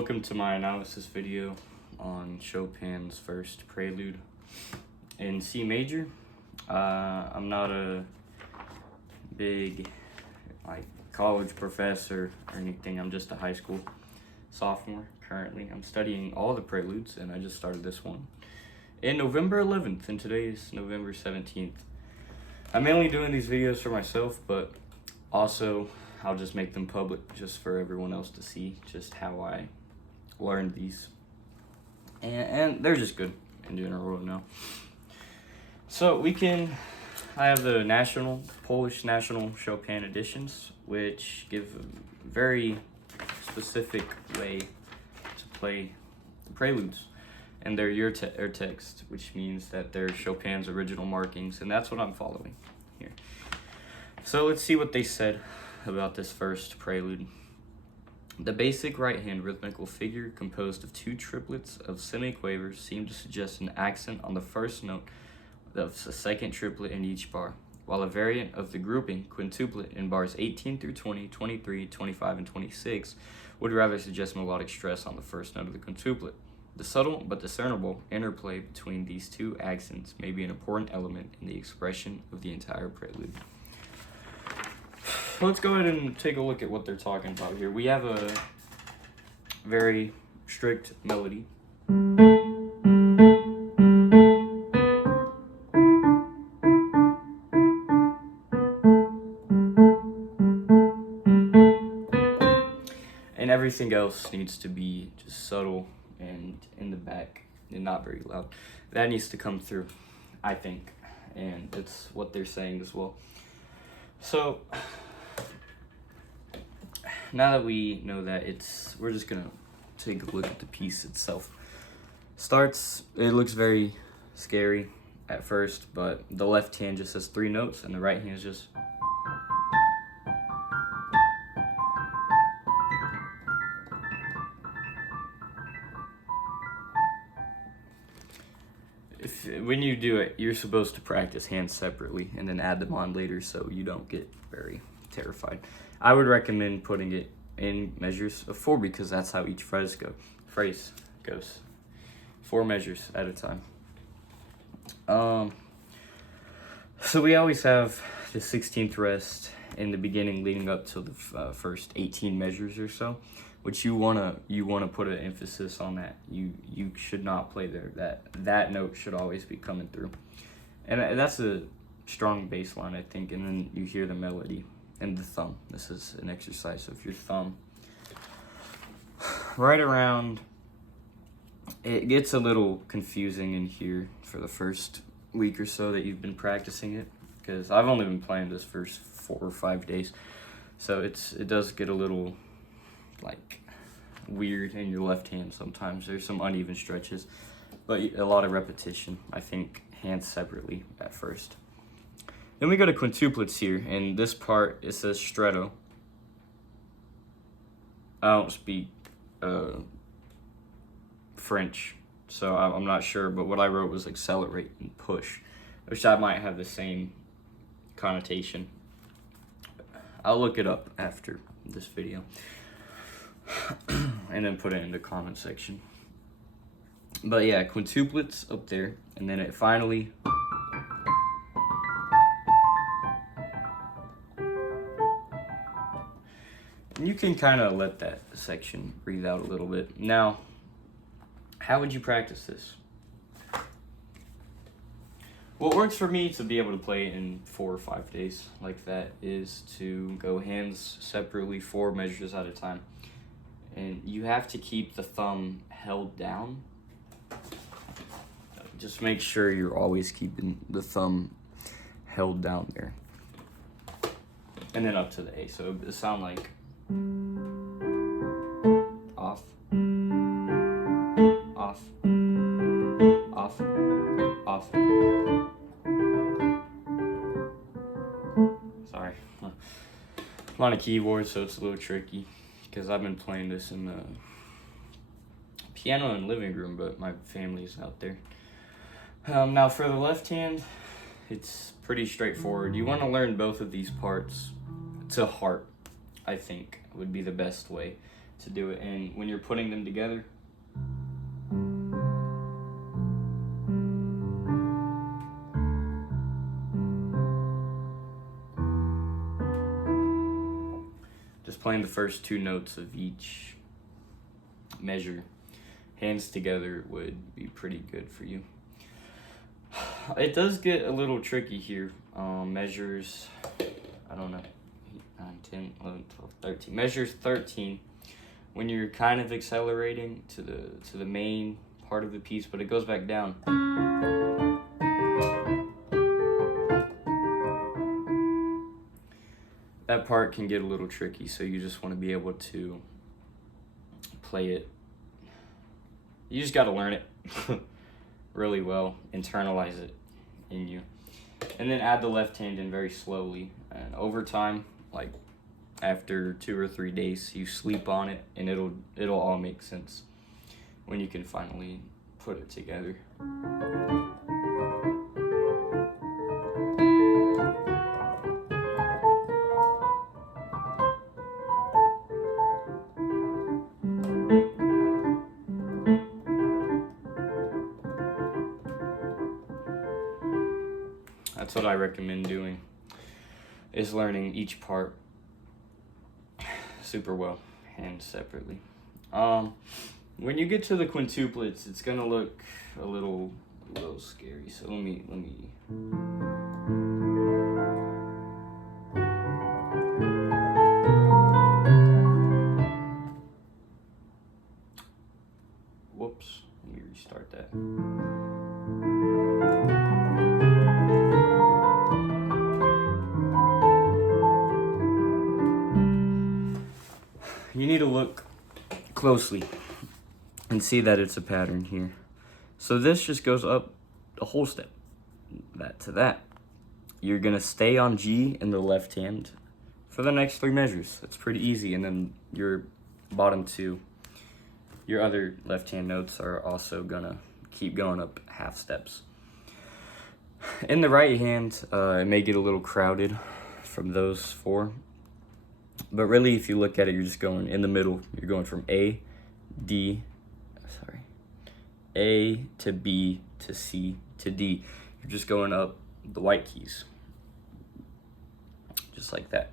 Welcome to my analysis video on Chopin's first Prelude in C major. I'm not a big college professor or anything. I'm just a high school sophomore currently. I'm studying all the Preludes and I just started this one in November 11th and today is November 17th. I'm mainly doing these videos for myself, but also I'll just make them public just for everyone else to see just how I learned these. And they're just good in general now. So I have the Polish National Chopin editions, which give a very specific way to play the preludes. And they're your text, which means that they're Chopin's original markings, and that's what I'm following here. So let's see what they said about this first prelude. The basic right-hand rhythmical figure composed of two triplets of semiquavers seemed to suggest an accent on the first note of the second triplet in each bar, while a variant of the grouping quintuplet in bars 18 through 20, 23, 25, and 26 would rather suggest melodic stress on the first note of the quintuplet. The subtle but discernible interplay between these two accents may be an important element in the expression of the entire prelude. Let's go ahead and take a look at what they're talking about here. We have a very strict melody. And everything else needs to be just subtle and in the back and not very loud. That needs to come through, I think, and it's what they're saying as well. So now that we know that, we're just gonna take a look at the piece itself. It looks very scary at first, but the left hand just has 3 notes and the right hand is just when you do it, you're supposed to practice hands separately and then add them on later so you don't get very terrified. I would recommend putting it in measures of 4 because that's how each phrase goes. 4 measures at a time. So we always have the 16th rest in the beginning leading up to the first 18 measures or so, which you wanna put an emphasis on that. You should not play there. That note should always be coming through, and that's a strong bass line, I think. And then you hear the melody and the thumb. This is an exercise of your thumb. Right around, it gets a little confusing in here for the first week or so that you've been practicing it, because I've only been playing this for 4 or 5 days, so it does get a little weird in your left hand sometimes. There's some uneven stretches, but a lot of repetition. I think hands separately at first. Then we go to quintuplets here, and this part, it says stretto. I don't speak French, so I'm not sure, but what I wrote was accelerate and push, which I might have the same connotation. I'll look it up after this video and then put it in the comment section. But yeah, quintuplets up there, and then it finally you can kind of let that section breathe out a little bit. Now, how would you practice this? What works for me to be able to play it in 4 or 5 days like that is to go hands separately, 4 measures at a time. And you have to keep the thumb held down. Just make sure you're always keeping the thumb held down there. And then up to the A. So it sound like off, off, off, off. Sorry. I'm on a keyboard, so it's a little tricky because I've been playing this in the piano and living room, but my family's out there. Now for the left hand, it's pretty straightforward. You want to learn both of these parts to heart, I think would be the best way to do it. And when you're putting them together, just playing the first two notes of each measure, hands together, would be pretty good for you. It does get a little tricky here. Measures, I don't know, 8, 9, 10, 11, 12, 13. Measures 13 when you're kind of accelerating to the main part of the piece, but it goes back down. That part can get a little tricky, so you just want to be able to play it. You just got to learn it really well, internalize it in you, and then add the left hand in very slowly. And over time, like after 2 or 3 days, you sleep on it, and it'll all make sense when you can finally put it together. That's what I recommend doing, is learning each part super well and separately. When you get to the quintuplets, it's gonna look a little scary. So let me. Whoops, let me restart that. You need to look closely and see that it's a pattern here. So this just goes up a whole step, that to that. You're gonna stay on G in the left hand for the next 3 measures. It's pretty easy, and then your bottom 2, your other left hand notes are also gonna keep going up half steps. In the right hand, it may get a little crowded from those 4. But really, if you look at it, you're just going in the middle. You're going from A to B to C to D. You're just going up the white keys, just like that.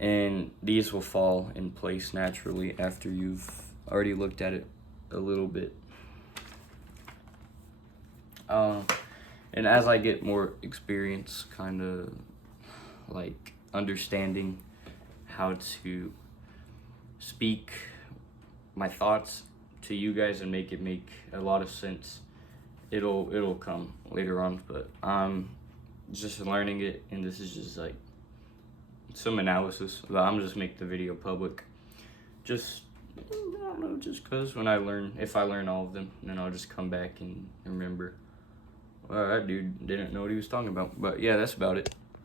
And these will fall in place naturally after you've already looked at it a little bit. And as I get more experience, kind of like understanding how to speak my thoughts to you guys and make it make a lot of sense, it'll come later on. But I'm just learning it, and this is just like some analysis. But I'm just make the video public, just I don't know, just because if I learn all of them, then I'll just come back and remember, well, that dude didn't know what he was talking about. But yeah, that's about it.